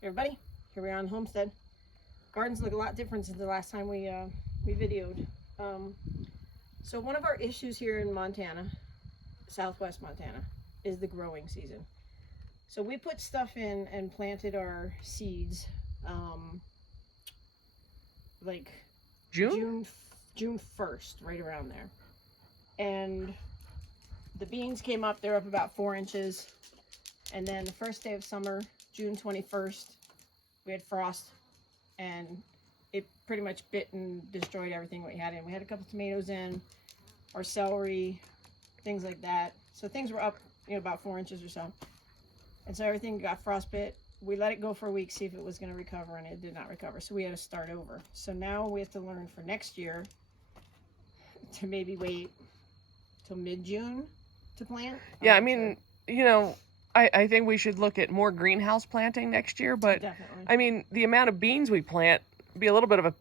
Everybody, here we are on the homestead. Gardens look a lot different since the last time we videoed. So one of our issues here in Montana, southwest Montana, is the growing season. So we put stuff in and planted our seeds like June 1st, right around there. And the beans came up, they're up about 4 inches. And then the first day of summer, June 21st, we had frost and it pretty much bit and destroyed everything we had in. We had a couple tomatoes in, our celery, things like that. So things were up, about 4 inches or so. And so everything got frostbit. We let it go for a week, see if it was going to recover, and it did not recover. So we had to start over. So now we have to learn for next year to maybe wait till mid-June to plant. Yeah, I mean, I think we should look at more greenhouse planting next year, but Definitely. I mean, the amount of beans we plant would be a little bit of a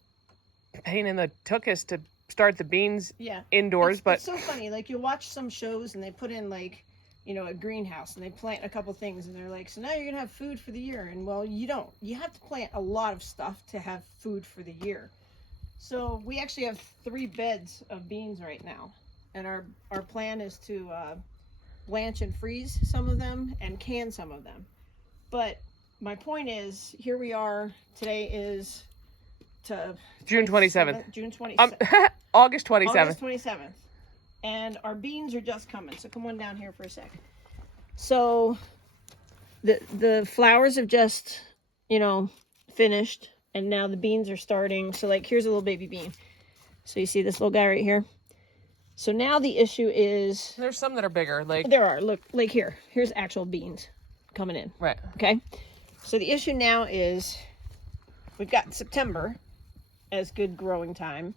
pain in the tuchus to start the beans indoors. It's so funny. Like, you watch some shows and they put in a greenhouse and they plant a couple things and they're like, so now you're gonna have food for the year. And well, you don't. You have to plant a lot of stuff to have food for the year. So we actually have 3 beds of beans right now, and our plan is to blanch and freeze some of them and can some of them. But my point is, here we are. Today is June 27th. June 27th. August 27th. August 27th. And our beans are just coming. So come on down here for a sec. So the flowers have just, finished. And now the beans are starting. So here's a little baby bean. So you see this little guy right here? So now the issue is... There's some that are bigger. There are. Look, here. Here's actual beans coming in. Right. Okay? So the issue now is we've got September as good growing time.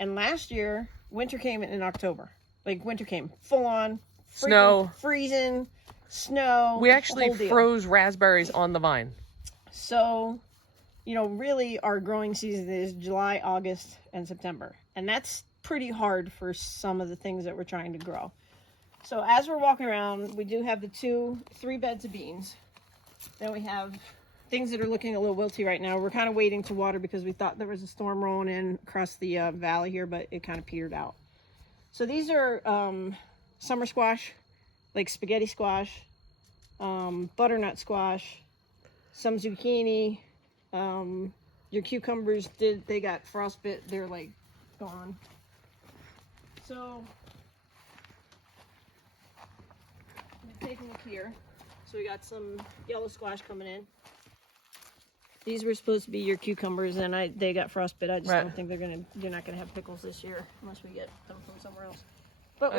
And last year, winter came in October. Winter came full on. Snow. Freezing. Snow. We actually froze raspberries on the vine. So, really our growing season is July, August, and September. And that's pretty hard for some of the things that we're trying to grow. So as we're walking around, we do have the 3 beds of beans. Then we have things that are looking a little wilty right now. We're kind of waiting to water because we thought there was a storm rolling in across the valley here, but it kind of petered out. So these are summer squash, like spaghetti squash, butternut squash, some zucchini. Your cucumbers they got frostbit. They're gone. So take a look here. So we got some yellow squash coming in. These were supposed to be your cucumbers, and they got frostbit. I just don't think you're not gonna have pickles this year unless we get them from somewhere else. But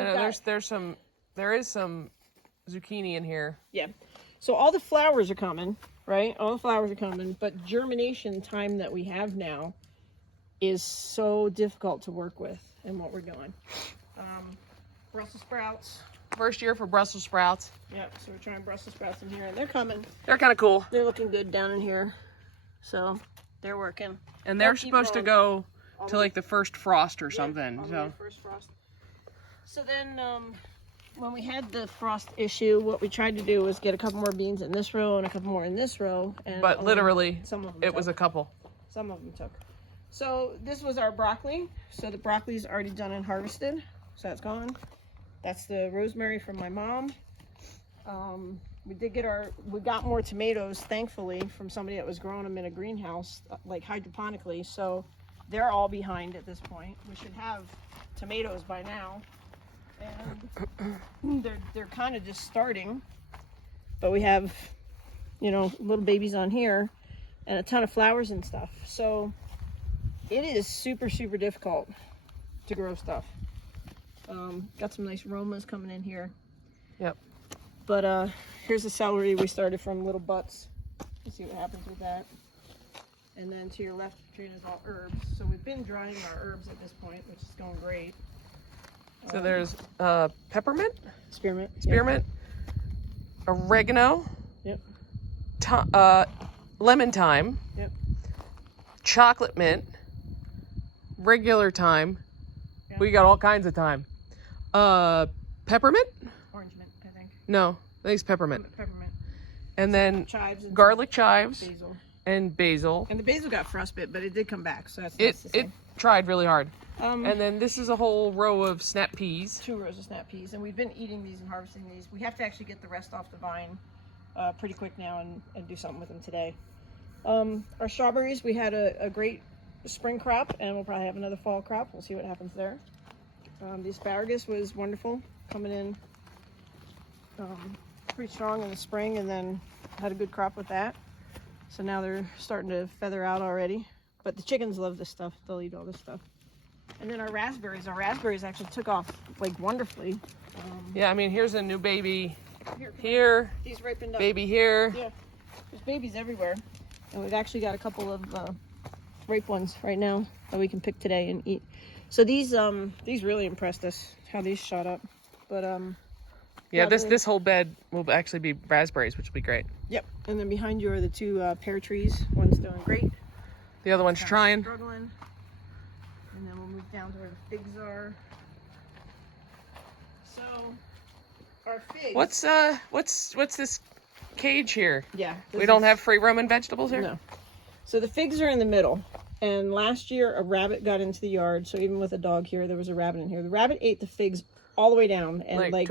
there is some zucchini in here. Yeah. So all the flowers are coming, right? All the flowers are coming, but germination time that we have now is so difficult to work with in what we're doing. Brussels sprouts. First year for Brussels sprouts. Yep, so we're trying Brussels sprouts in here, and they're coming. They're kind of cool. They're looking good down in here. So they're working. And they're supposed to go to the first frost or something. First frost. So then when we had the frost issue, what we tried to do was get a couple more beans in this row and a couple more in this row. But literally, some of them it was a couple. Some of them took. So this was our broccoli. So the broccoli's already done and harvested. So that's gone. That's the rosemary from my mom. We got more tomatoes, thankfully, from somebody that was growing them in a greenhouse, hydroponically. So they're all behind at this point. We should have tomatoes by now. And they're kind of just starting. But we have, little babies on here and a ton of flowers and stuff. So it is super, super difficult to grow stuff. Got some nice aromas coming in here. Yep. But here's the celery we started from little butts. Let's see what happens with that. And then to your left, Katrina, is all herbs. So we've been drying our herbs at this point, which is going great. So there's peppermint, spearmint, oregano, yep, lemon thyme, yep, chocolate mint, regular thyme. Yep. We got all kinds of thyme. Peppermint? Orange mint, I think. No, I think it's peppermint. Peppermint. And then chives, and garlic chives, basil. and basil. And the basil got frostbit, but it did come back, so that's It tried really hard. Um, And then this is a whole row of snap peas. 2 rows of snap peas, and we've been eating these and harvesting these. We have to actually get the rest off the vine pretty quick now and do something with them today. Our strawberries, we had a great spring crop, and we'll probably have another fall crop. We'll see what happens there. The asparagus was wonderful, coming in pretty strong in the spring, and then had a good crop with that. So now they're starting to feather out already. But the chickens love this stuff. They'll eat all this stuff. And then our raspberries actually took off like wonderfully. Yeah, I mean, here's a new baby here, These ripened up. baby here. Yeah, there's babies everywhere. And we've actually got a couple of ripe ones right now that we can pick today and eat. So these really impressed us, how these shot up. But Yeah, this whole bed will actually be raspberries, which will be great. Yep. And then behind you are the 2 pear trees. One's doing great. The other one's trying. Struggling. And then we'll move down to where the figs are. So our figs. What's this cage here? Yeah. We don't have free roaming vegetables here? No. So the figs are in the middle. And last year a rabbit got into the yard. So even with a dog here, there was a rabbit in here. The rabbit ate the figs all the way down, and like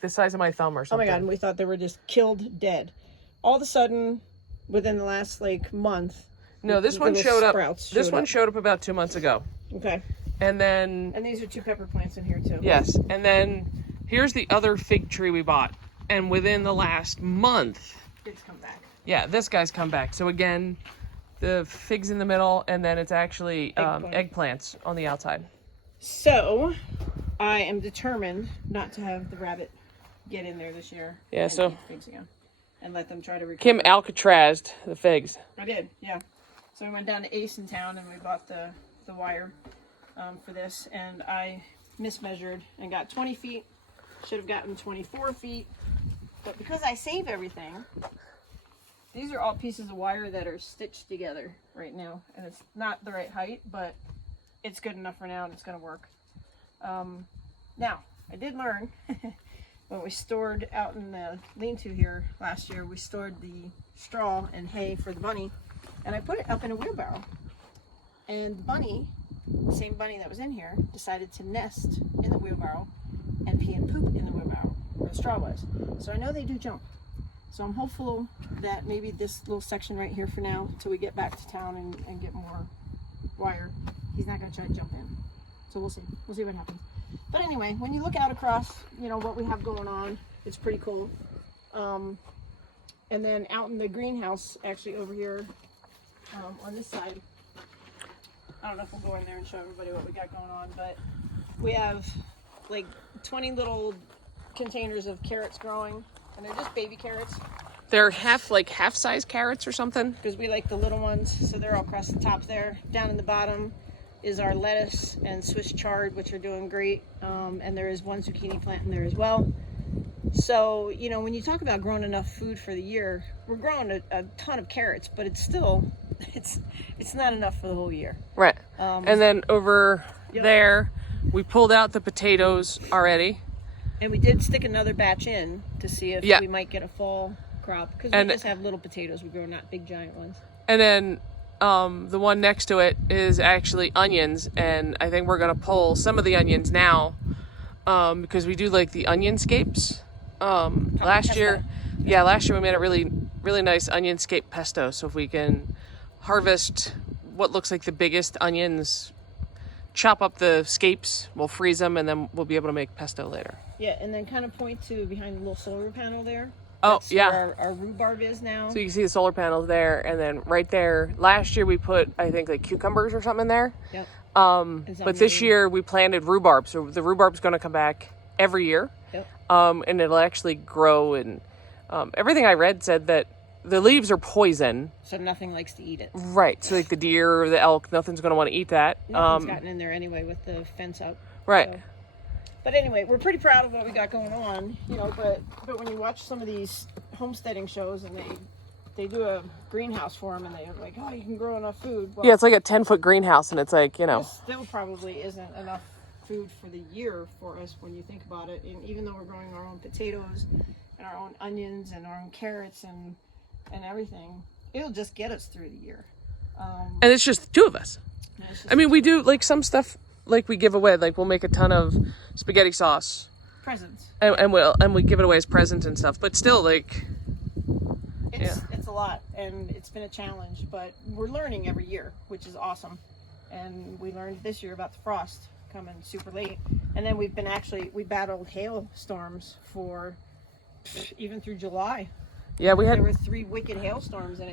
the size of my thumb or oh something. my god, and we thought they were just killed dead. All of a sudden, within the last like month, No, this one showed up. This one showed up about 2 months ago. Okay. And then these are 2 pepper plants in here too. yes, and then here's the other fig tree we bought, and within the last month, Figs come back. yeah, this guy's come back. So again, the figs in the middle, and then it's actually eggplants on the outside. So, I am determined not to have the rabbit get in there this year. Yeah, and so eat figs again, and let them try to recover. Kim Alcatrazed the figs. I did, yeah. So we went down to Ace in town and we bought the wire for this, and I mismeasured and got 20 feet. Should have gotten 24 feet, but because I save everything, these are all pieces of wire that are stitched together right now, and it's not the right height, but it's good enough for now, and it's going to work. Now, I did learn when we stored out in the lean-to here last year, we stored the straw and hay for the bunny, and I put it up in a wheelbarrow. And the bunny, the same bunny that was in here, decided to nest in the wheelbarrow and pee and poop in the wheelbarrow where the straw was. So I know they do jump. So I'm hopeful that maybe this little section right here for now, until we get back to town and get more wire, he's not going to try to jump in. So we'll see. We'll see what happens. But anyway, when you look out across, you know, what we have going on, it's pretty cool. And then out in the greenhouse, actually over here on this side, I don't know if we'll go in there and show everybody what we got going on, but we have like 20 little containers of carrots growing, and they're just baby carrots. They're half-size carrots or something. Because we like the little ones, so they're all across the top there. Down in the bottom is our lettuce and Swiss chard, which are doing great. And there is 1 zucchini plant in there as well. So, you know, when you talk about growing enough food for the year, we're growing a ton of carrots, but it's still, it's not enough for the whole year. Right. And then over there, we pulled out the potatoes already. And we did stick another batch in to see if we might get a fall crop. Because we just have little potatoes we grow, not big giant ones. And then the one next to it is actually onions, and I think we're gonna pull some of the onions now because we do like the onionscapes. Last year we made a really nice onionscape pesto. So if we can harvest what looks like the biggest onions, chop up the scapes, we'll freeze them, and then we'll be able to make pesto later. Yeah, and then kind of point to behind the little solar panel there. Oh, That's yeah. where our rhubarb is now. So you can see the solar panels there, and then right there, last year we put, I think, like cucumbers or something in there. Yep. But this year we planted rhubarb, so the rhubarb's going to come back every year. Yep. And it'll actually grow, and everything I read said that the leaves are poison. So nothing likes to eat it. Right. So like the deer or the elk, nothing's going to want to eat that. Nothing's gotten in there anyway with the fence up. Right. So. But anyway, we're pretty proud of what we got going on, you know, but when you watch some of these homesteading shows and they do a greenhouse for them and they're like, oh, you can grow enough food. Well, yeah, it's like a 10-foot greenhouse, and it's like, you know. This still probably isn't enough food for the year for us when you think about it. And even though we're growing our own potatoes and our own onions and our own carrots and everything, it'll just get us through the year. And it's just two of us. It's just I mean, we do like some stuff like we give away. Like we'll make a ton of spaghetti sauce, presents. and we give it away as presents and stuff. But still, like It's a lot, and it's been a challenge, but we're learning every year, which is awesome. And we learned this year about the frost coming super late, and then we battled hailstorms for even through July. yeah, There were 3 wicked hailstorms, and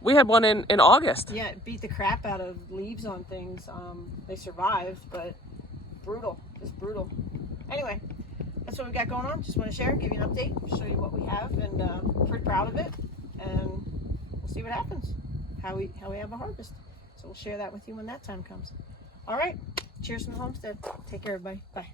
we had one in August. yeah, it beat the crap out of leaves on things. They survived, but brutal, just brutal. Anyway, that's what we got going on. Just want to share, give you an update, show you what we have, and pretty proud of it. And we'll see what happens, how we have a harvest. So we'll share that with you when that time comes. All right, cheers from the homestead. Take care, everybody. Bye.